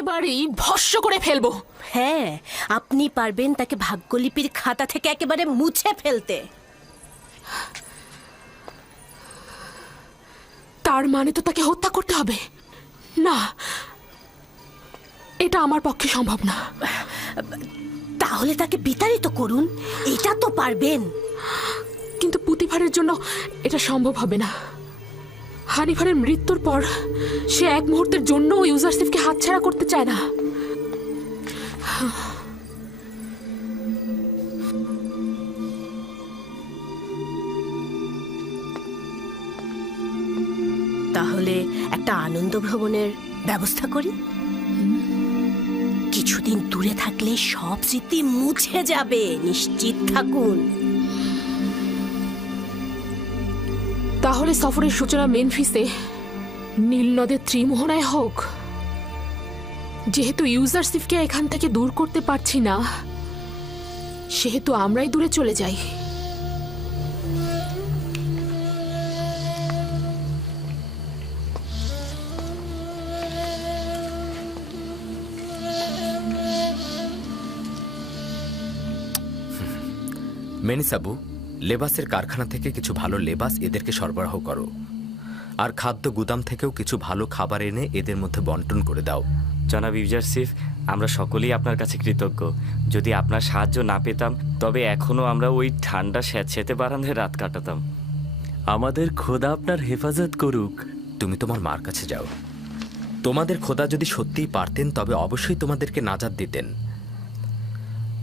একেবারেই ভস্ম করে ফেলবো। হ্যাঁ, আপনি পারবেন তাকে ভাগ্যলিপির খাতা থেকে একেবারে মুছে ফেলতে। তার মানে তো তাকে হত্যা করতে হবে? না, এটা আমার পক্ষে সম্ভব না। তাহলে তাকে বিতাড়িত করুন, এটা তো পারবেন। কিন্তু পুতিফারের জন্য এটা সম্ভব হবে না। হানিফারের মৃত্যুর পর সে এক মুহূর্তের জন্য ইউজারসিফকে হাতছাড়া করতে চায় না। তাহলে একটা আনন্দ ভ্রমণের ব্যবস্থা করি। কিছুদিন দূরে থাকলে সব স্মৃতি মুছে যাবে, নিশ্চিত থাকুন। তাহলে সফরের সূচনা মেনফিসে নীল নদের ত্রিমোহনায় হোক। যেহেতু ইউজারসিফকে এখান থেকে দূর করতে পারছি না, সেহেতু আমরাই দূরে চলে যাই। মেনিসাবু, লেবাসের কারখানা থেকে কিছু ভালো লেবাস এদেরকে সরবরাহ করো, আর খাদ্য গুদাম থেকেও কিছু ভালো খাবার এনে এদের মধ্যে বন্টন করে দাও। জনাব ইউজারসিফ, আমরা সকলেই আপনার কাছে কৃতজ্ঞ। যদি আপনার সাহায্য না পেতাম তবে এখনও আমরা ওই ঠান্ডা স্যাঁতসেঁতে বারান্দায় রাত কাটাতাম। আমাদের খোদা আপনার হেফাজত করুক। তুমি তোমার মার কাছে যাও। তোমাদের খোদা যদি সত্যিই পারতেন তবে অবশ্যই তোমাদেরকে নাজাত দিতেন।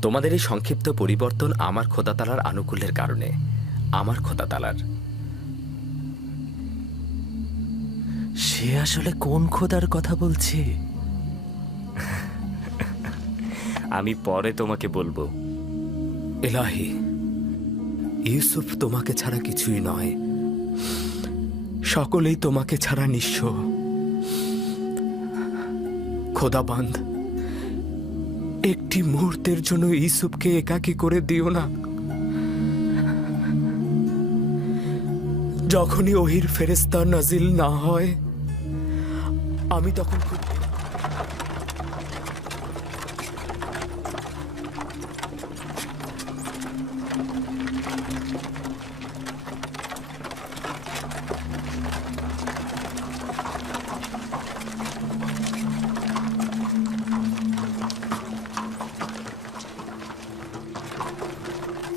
তোমাদের এই সংক্ষিপ্ত পরিবর্তন আমার খোদা তালার আনুকূল্যের কারণে, আমার খোদা তালার। সে আসলে কোন খোদার কথা বলছে? আমি পরে তোমাকে বলবো। এলাহি, ইউসুফ তোমাকে ছাড়া কিছুই নয়, সকলেই তোমাকে ছাড়া নিঃস্ব। খোদাবান্দ, একটি মুহূর্তের জন্য ইউসুফকে একাকী করে দিও না। যখনই ওহির ফেরেশতা নাজিল না হয় আমি তখন খুব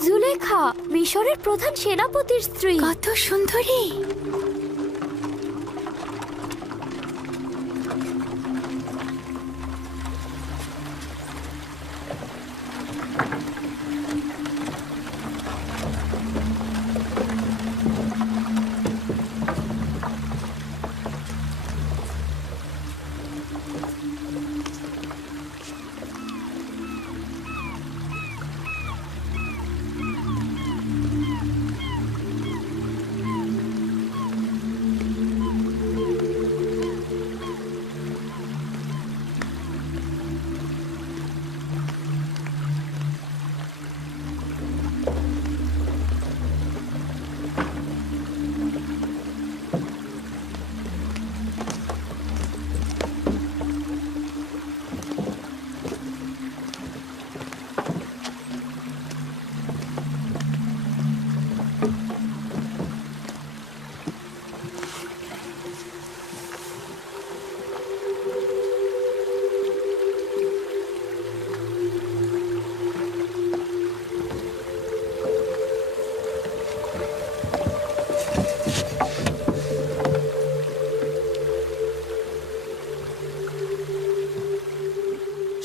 জুলেখা, মিশরের প্রধান সেনাপতির স্ত্রী। কত সুন্দরী!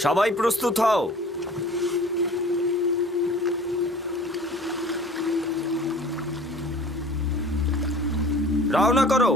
সবাই প্রস্তুত হও। রওনা করো।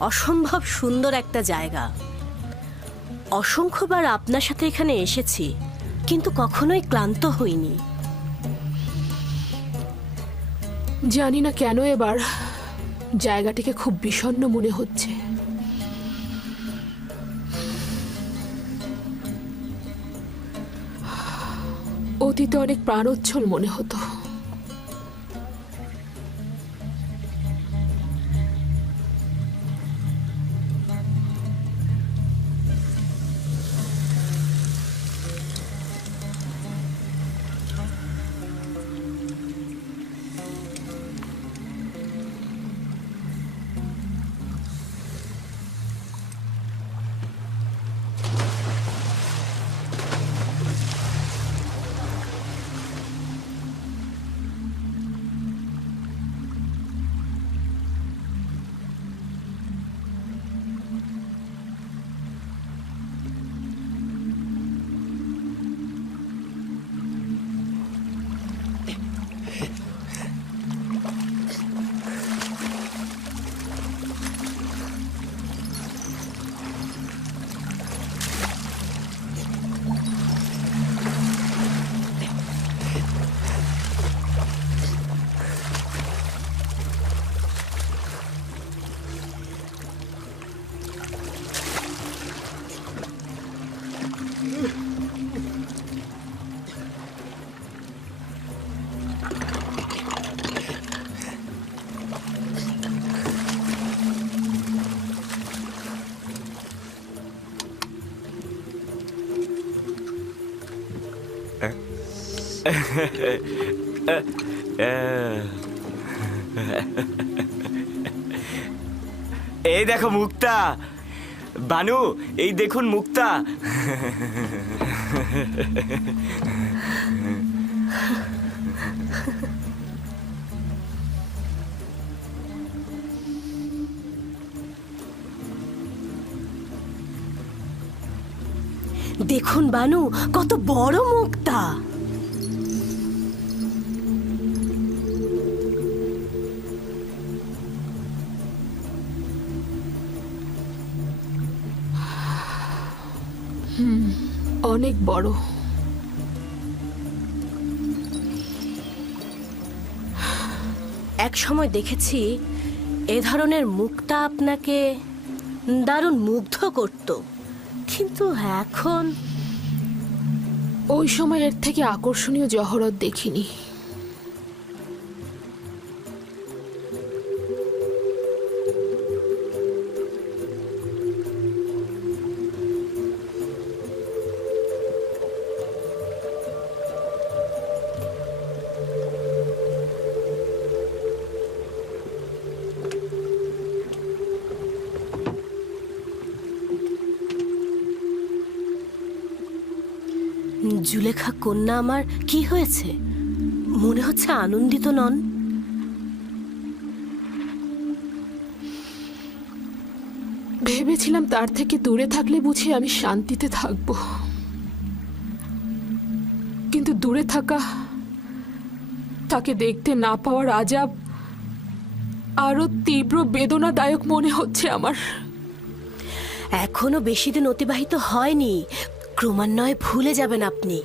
অসম্ভব সুন্দর একটা জায়গা। অসংখ্যবার আপনার সাথে এখানে এসেছি, কিন্তু কখনোই ক্লান্ত হইনি। জানি না কেন এবার জায়গাটিকে খুব বিষণ্ণ মনে হচ্ছে। অতীতে অনেক প্রাণোচ্ছল মনে হতো। এই দেখো মুক্তা, বানু, এই দেখুন মুক্তা। দেখুন বানু, কত বড় মুক্তা। অনেক বড়। এক সময় দেখেছি এ ধরনের মুক্তা আপনাকে দারুণ মুগ্ধ করত, কিন্তু এখন ওই সময় এর থেকে আকর্ষণীয় জহরত দেখিনি। জুলেখা কন্যা আমার কি হয়েছে? মনে হচ্ছে আনন্দিত নন। ভেবেছিলাম তার থেকে দূরে থাকলে বুঝি আমি শান্তিতে থাকব, কিন্তু দূরে থাকা, তাকে দেখতে না পাওয়ার আজাব আরো তীব্র বেদনাদায়ক মনে হচ্ছে আমার। এখনো বেশি দিন অতিবাহিত হয়নি, ক্রমান্বয়ে ভুলে যাবেন আপনি।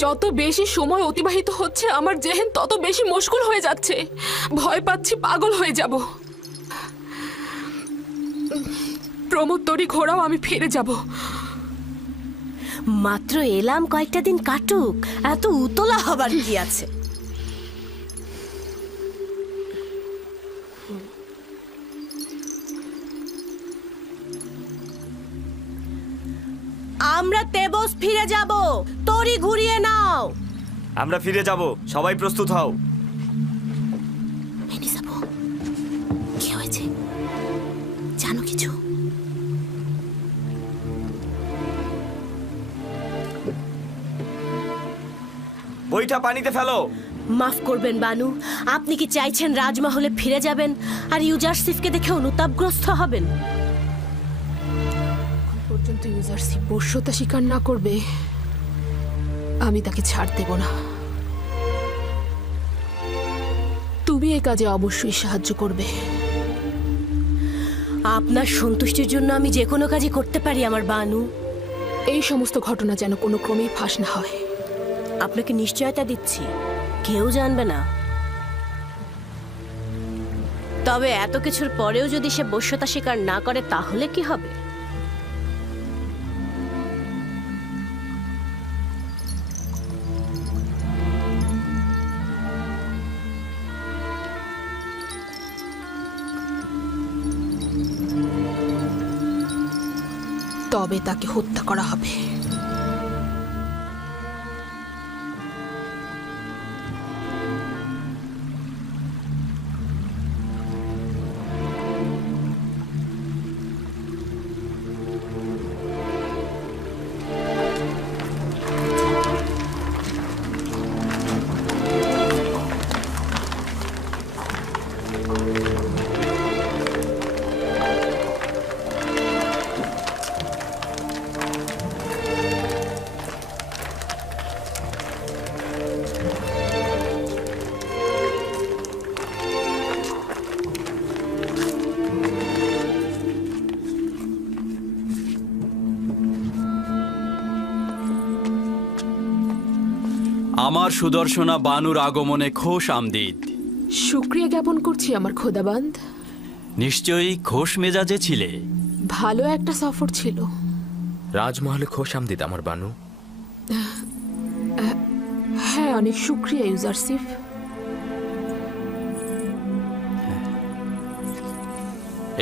যত বেশি সময় অতিবাহিত হচ্ছে আমার জেহেন তত বেশি মুশকুল হয়ে যাচ্ছে। ভয় পাচ্ছি পাগল হয়ে যাব। প্রমোদ তরি ঘোড়াও আমি ফিরে যাব। মাত্র এলাম, কয়েকটা দিন কাটুক, এত উতলা হবার কি আছে? আমরা তেবস ফিরে যাব, তরি ঘুরিয়ে নাও। আমরা ফিরে যাব, সবাই প্রস্তুত হও। কি হয়েছে জানো কিছু? বইটা পানিতে ফেলো। মাফ করবেন বানু, আপনি কি চাইছেন রাজমহলে ফিরে যাবেন আর ইউজারসিফকে দেখে অনুতাপগ্রস্ত হবেন? পর্যন্ত ইউজারসিফ বশ্যতা স্বীকার না করবে আমি তাকে ছাড় দেব না। তুমি এই কাজে অবশ্যই সাহায্য করবে। আপনার সন্তুষ্টির জন্য আমি যে কোনো কাজই করতে পারি আমার বানু। এই সমস্ত ঘটনা যেন কোনো ক্রমেই ফাঁস না হয়। আপনাকে নিশ্চয়তা দিচ্ছি, কেউ জানবে না। তবে এত কিছুর পরেও যদি সে বশ্যতা স্বীকার না করে তাহলে কি হবে? তবে তাকে হত্যা করা হবে। আমার সুদর্শনা বানুর আগমনে খোশ আমদিদ। শুক্রিয়া জ্ঞাপন করছি আমার খোদাবান্দ। নিশ্চয়ই খোশ মেজাজে ছিলে। ভালো একটা সফর ছিল। রাজমহলে খোশ আমদিদ আমার বানু। হ্যাঁ, অনেক শুক্রিয়া ইউজারসিফ।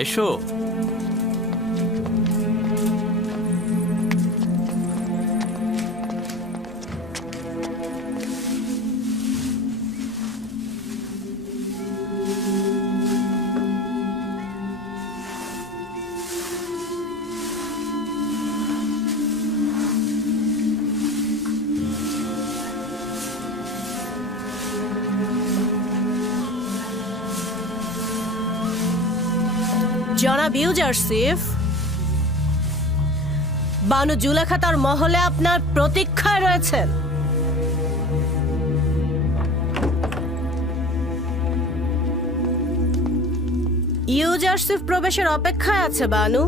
এসো। জনাব ইউজারসিফ, বানু জুলেখা তার মহলে আপনার প্রতীক্ষায় রয়েছেন। ইউজারসিফ প্রবেশের অপেক্ষায় আছে বানু।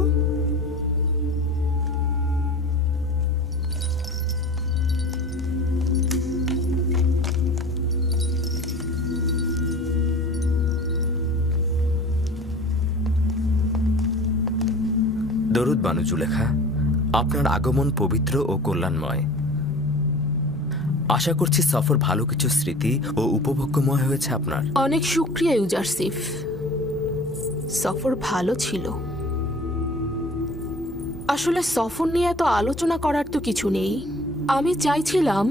দরুদ বানু জুলেখা, আপনার আগমন পবিত্র ও কল্যাণময়। আশা করছি সফর ভালো কিছু স্মৃতি ও উপভোগ্যময় হয়েছে আপনার। অনেক শুক্রিয়া ইউজারসিফ, সফর ভালো ছিল। আসলে সফর নিয়ে এত আলোচনা করার তো কিছু নেই। আমি চাইছিলাম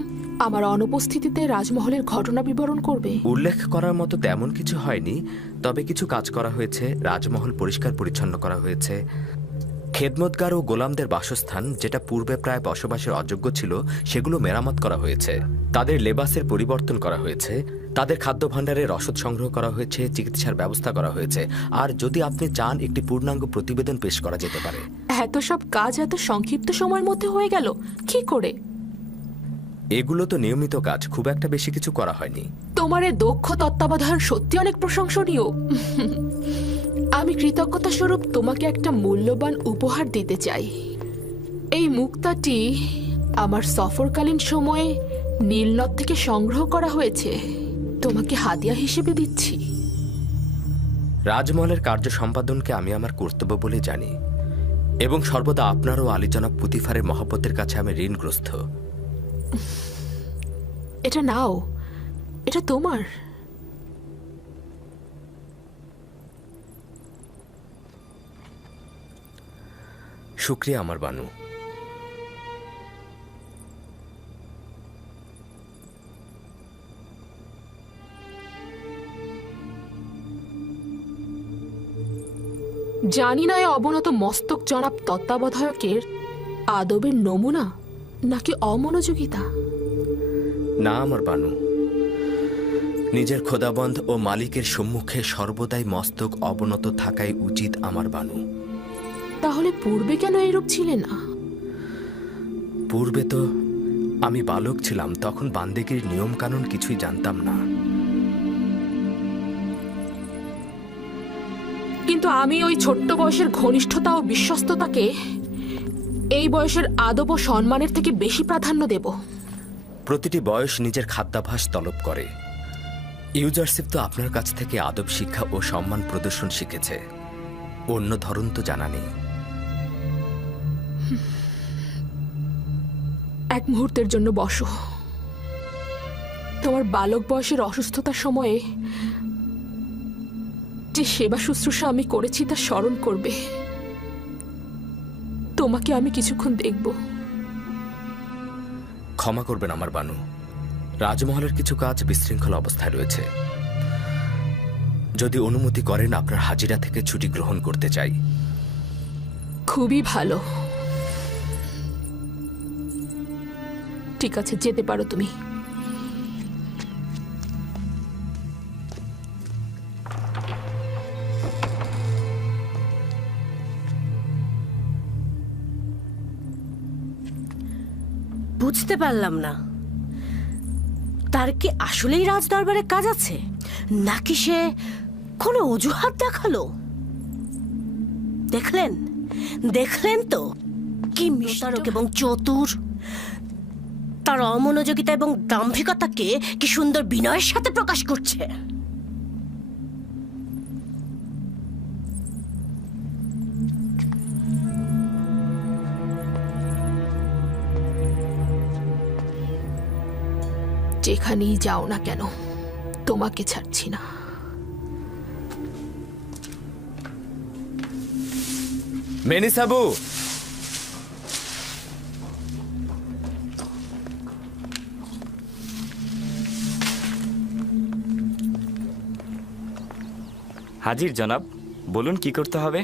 আমার অনুপস্থিতিতে রাজমহলের ঘটনা বিবরণ করবে। উল্লেখ করার মতো তেমন কিছু হয়নি, তবে কিছু কাজ করা হয়েছে। রাজমহল পরিষ্কার পরিচ্ছন্ন করা হয়েছে। খেদমতগার ও গোলামদের বাসস্থান, যেটা পূর্বে প্রায় বসবাসের অযোগ্য ছিল, সেগুলো মেরামত করা হয়েছে। তাদের লেবাসের পরিবর্তন করা হয়েছে। তাদের খাদ্য ভাণ্ডারে রসদ সংগ্রহ করা হয়েছে। চিকিৎসার ব্যবস্থা করা হয়েছে। আর যদি আপনি চান, একটি পূর্ণাঙ্গ প্রতিবেদন পেশ করা যেতে পারে। এত সব কাজ এত সংক্ষিপ্ত সময়ের মধ্যে হয়ে গেল কি করে? এগুলো তো নিয়মিত কাজ, খুব একটা বেশি কিছু করা হয়নি। তোমার এই দক্ষ তত্ত্বাবধান সত্যি অনেক প্রশংসনীয়। আমি কৃতজ্ঞতা স্বরূপ তোমাকে একটা মূল্যবান উপহার দিতে চাই। এই মুক্তাটি আমার সফরকালীন সময়ে নীলনদ থেকে সংগ্রহ করা হয়েছে। তোমাকে হাদিয়া হিসেবে দিচ্ছি। রাজমহলের কার্য সম্পাদনকে আমি আমার কর্তব্য বলে জানি, এবং সর্বদা আপনার ও আলীজনাব পুতিফারের মহব্বতের কাছে আমি ঋণগ্রস্ত। এটা নাও, এটা তোমার। শুক্রিয়া আমার বানু। জানি না, এই অবনত মস্তক জনাব তত্ত্বাবধায়কের আদবের নমুনা নাকি অমনোযোগিতা। না আমার বানু, নিজের খোদাবন্ধ ও মালিকের সম্মুখে সর্বদাই মস্তক অবনত থাকাই উচিত আমার বানু। তাহলে পূর্বে কেন এরূপ ছিলে না? পূর্বে তো আমি বালক ছিলাম, তখন বান্দেগীর নিয়ম কানুন কিছুই জানতাম না। কিন্তু কিন্তু আমি ওই ছোট্ট বয়সের ঘনিষ্ঠতা ও বিশ্বস্ততাকে এই বয়সের আদব ও সম্মানের থেকে বেশি প্রাধান্য দেব। প্রতিটি বয়স নিজের খাদ্যাভ্যাস তলব করে। ইউজারশিপ তো আপনার কাছ থেকে আদব শিক্ষা ও সম্মান প্রদর্শন শিখেছে, অন্য ধরন তো জানা নেই। এক মুহূর্তের জন্য বসো। তোমার বালক বয়সের অসুস্থতার সময়ে যে সেবা শুশ্রূষা আমি করেছি তা স্মরণ করবে। তোমাকে আমি কিছুক্ষণ দেখব। ক্ষমা করবেন আমার বানু, রাজমহলের কিছু কাজ বিশৃঙ্খল অবস্থায় রয়েছে। যদি অনুমতি করেন আপনার হাজিরা থেকে ছুটি গ্রহণ করতে চাই। খুবই ভালো। ঠিক আছে, যেতে পারো তুমি। বুঝতে পারলাম না, তার কি আসলেই রাজ দরবারে কাজ আছে, নাকি সে কোনো অজুহাত দেখালো? দেখলেন দেখলেন তো কি মিষ্টারক এবং চতুর। তার অমনোযোগিতা এবং দাম্ভিকতাকে কি সুন্দর বিনয়ের সাথে প্রকাশ করছে। যেখানেই যাও না কেন, তোমাকে ছাড়ছি না। মেনিসাবু, হাজির জনাব, বলুন কি করতে হবে।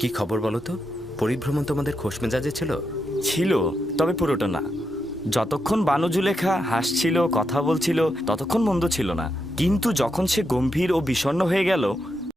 কি খবর বলো তো? পরিভ্রমণ তোমাদের খোশ মেজাজে ছিল? ছিল, তবে পুরোটা না। যতক্ষণ বানু জুলেখা হাসছিল, কথা বলছিল, ততক্ষণ মন্দ ছিল না। কিন্তু যখন সে গম্ভীর ও বিষণ্ণ হয়ে গেল,